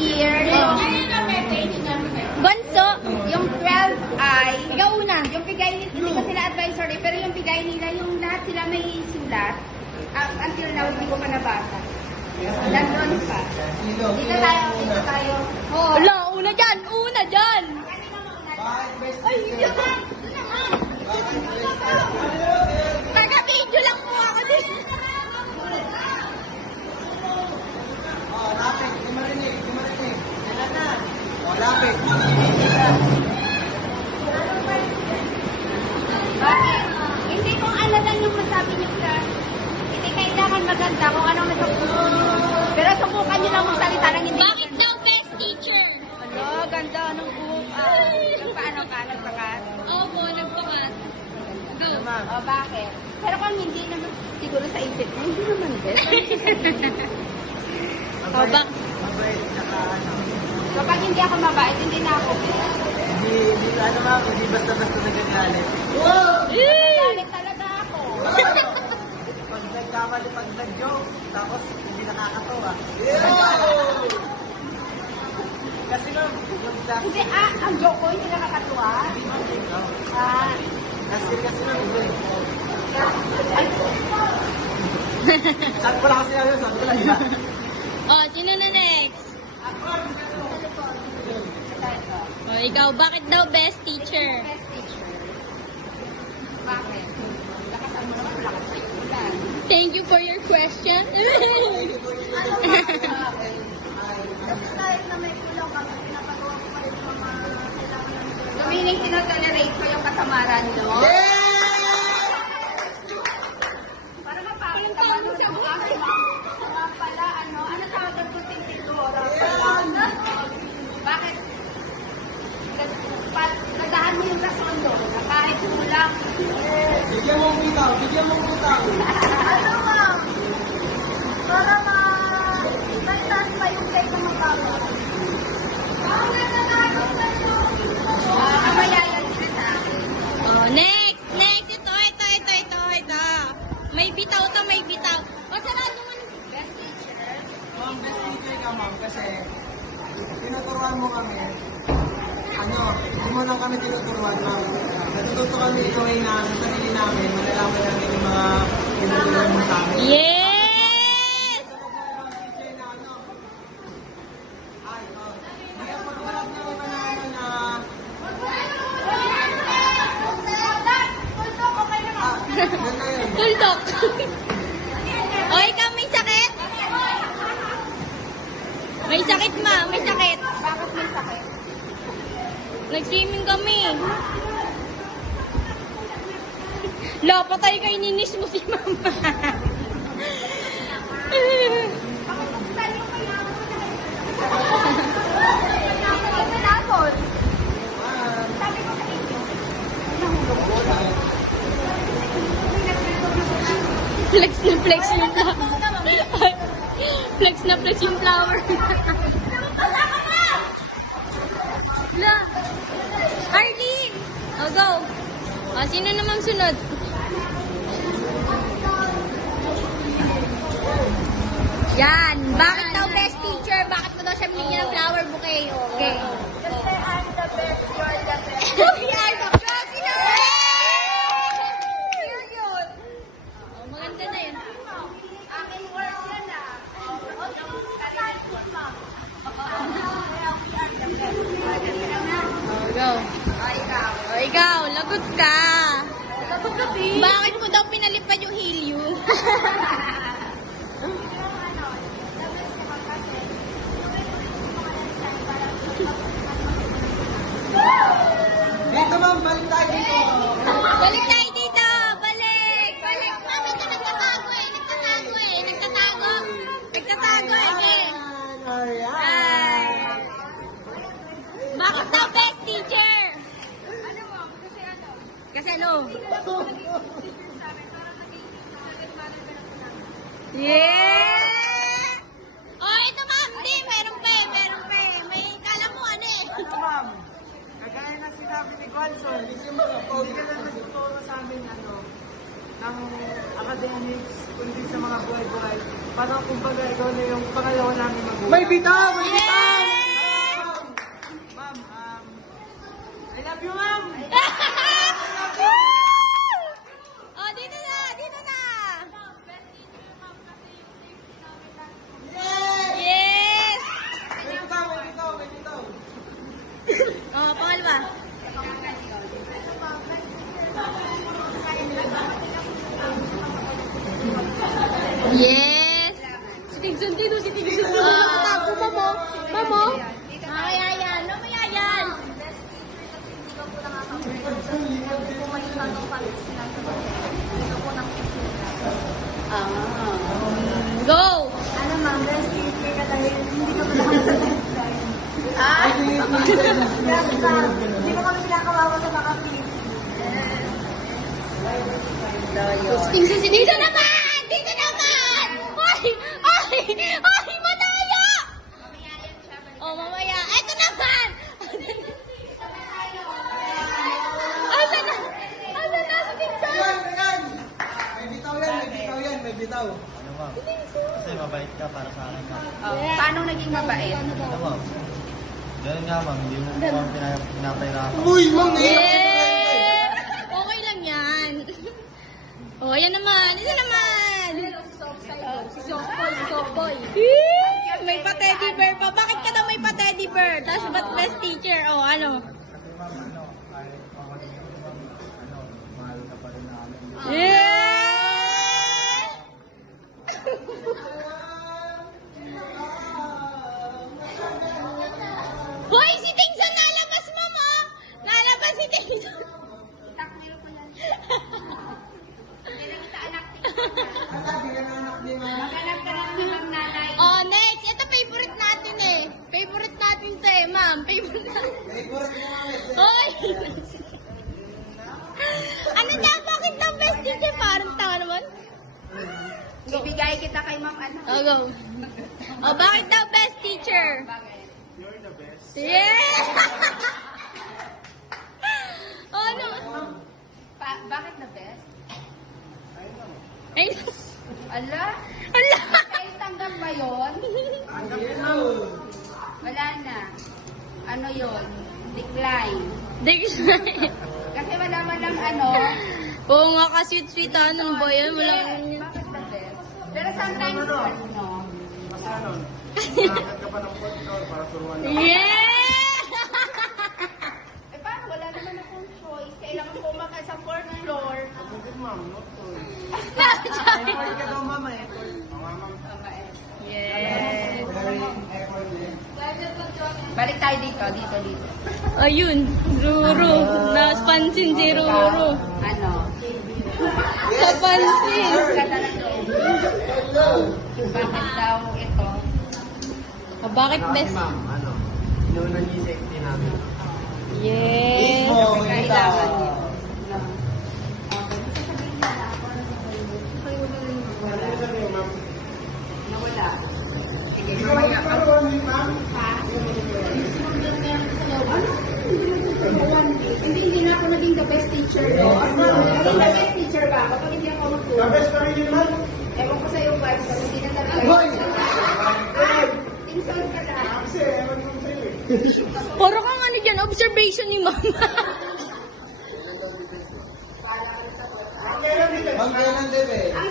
year, yung Gonzo, yung 12 ay, ikaw una, yung bigay nila, hindi ko sila advisor eh, pero yung bigay nila, yung lahat sila may sulat, until now, hindi ko pa nabasa. Nandun pa. Dito tayo. Oh. Wala, una dyan! Ay, yun na! Taga-video lang po ako din. Lapit, di marinig. Kailan na? Lapit. Bakit? Hindi kung ano lang yung masabi niyo ka. Hindi kailangan maganda kung anong masabi. Pero subukan niyo lang magsalita ng hindi. Bakit daw best teacher? Ano, ganda ng book. Paano ka? Nagpakat? Opo, nagpakat. Go. Oh, bakit? Pero kung hindi naman, siguro sa isip mo, hindi naman best. Oh, Mabait, tsaka ano. Kapag hindi ako mabait, hindi na ako best. Hindi basta-basta nagagalit. Galit talaga ako. Pag nagkamali, pag nag-joke, tapos hindi nakakatawa. Kasi ma'am, yung last Hindi, ang joke ko, hindi nakakatuwa. hindi ma'am, ikaw. Ah, Last year kasi ma'am, hindi. Sabi ko lang kasi yun, sabi ko lang yan. Oh, sino na next? Oh, ikaw, bakit daw best teacher? best teacher. Bakit? Lakasan mo naman, lakas sa ulan. Thank you for your question. Kasi kahit na may kulang kami, pinapagawa ko pa rin yung mga kailangan namin. So, meaning, tinotolerate ko yung katamaran, no? Para mapakita ka mo sa mga pala, ano tawagan ko si Tidora? Bakit? Nagahan mo yung rason doon, na kahit kulang. Bigyan mong bitaw. Ano ma'am? Para ma-taas pa yung play na magbago. Mamaya yan sila sa akin. Oh, next. Ito. May bitaw to, may bitaw. O, sarado mo na. Best teacher. Ma'am, best teacher ka ma'am kasi tinuturuan mo kami. Hindi mo lang kami tinuturuan ma'am. Natututo kami ituloy na sa sarili namin, malalaman namin yung mga tinuturuan mo sa amin. Yes! Teacher na Kaya pag-ulat na naman na yun na yun. Tuldok. O, ikaw may sakit? May sakit, ma. May sakit. Bakit may sakit? Nag-swimming kami. La, patay ka, ininis mo si mama. Sabi ko sa inyo, Flex na flex yung flower. Flex na flex yung flower. La. Arlene! O, go. O, sino naman sunod? Yan. Bakit daw best teacher? Bakit mo daw siya binigyan ng flower bouquet? Okay. kasi I'm the best, you're the best. We are the best. Sino? Yun. Oh, maganda na yun. Aking work yan Aside from mom. Oh, go. Ikaw. O, ikaw, lagot ka. Bakit mo daw pinalipad yung hilyo? Dito ma'am, balik tayo dito. Balik tayo dito! Balik! Bakit ka nagtatago eh? Nagtatago eh. Ay. Bakit daw best teacher? Kasi ano? Yeah! Oh, ito ma'am. Hindi, meron pa eh. May kala mo ano eh. Ma'am, kagaya ng sinabi ni Gonson, hindi ka lang nagtuturo sa amin ng academics, kundi sa mga buhay-buhay. Parang kumbaga ikaw na yung pangalawa namin magulang. May bitaw! Yeah! Hindi mo kami pinakawawa sa mga Dito naman! Dito naman! Ay! Ay! Ay! Madaya! Oh, mamaya. Eto naman! Asan na? Asan na si Pinsan? Yan! May bitaw yan, may bitaw yan, may bitaw. Ano ma'am? Kasi mabait ka para sa akin ma'am. Paano naging mabait? Ano ma'am? Ganun nga ma'am, hindi mo po kami pinapahirapan. Uy, ma'am! Yeah! Okay lang yan. Oh, ayan naman. Isa naman. Si Sokoy. May pa-teddy bear pa. Bakit ka daw may pa-teddy bear? Tapos ba't best teacher? Oh, ano? Kasi ma'am, ano, kahit pamagin mo ma'am, ano, mahal ka pa rin namin. Yeah! Hoy, si Tingson nalabas, mama! Nalabas si Tingson. Taknil ko yan. Hindi na kita anak. Ang sabi ka na anak ni ma'am. Maghanap ka na ng nanay. Oh, next. Ito favorite natin eh. Favorite natin to eh, ma'am. Favorite natin. Favorite mo ma'am. Hoy! Ano daw? Bakit daw best teacher? Parang tawa naman. Ibigay kita kay ma'am ano. Oh, go. Oh, bakit daw best teacher? You're the best. Yeah! Oh, ano? Bakit the best? Ay, Ala? ala! Kahit tanggap ba yun? Wala na. Ano yun? Decline. Decline. Kasi wala man lang ano. Oo nga ka, sweet-sweet. Ano ba yan? Wala Bakit the best? Pero sometimes first, no? Kasi ano, nakakad ka pa ng podcast para turuan ka. Yeah! Eh paano? Wala naman akong choice. Kailangan ko umakay sa fourth floor. Bakit ma'am? Not to. Effort ka daw ma'am eh. Ma'am. Yes. Effort din. Balik tayo dito. Dito. Ayun, Ruru. Napansin si Ruru. Ano? Napansin. Ganda ng loob. Bakit daw ito? Oh, bakit best? Ma'am, ano, inuunan niyo yung safety namin. Yes. Oh, Kailangan bitaw. nito. No. Nawala. Sige, mamaya. Hindi na ako naging the best teacher, no? Naging the best teacher ba ako pag hindi ako magturo? The best pa rin yun, man. Ewan ko sa'yo, wife, pero hindi na talaga. Hoy! Insult ka na. Puro kang ano dyan, observation ni mama. Ang kailan din eh. Ang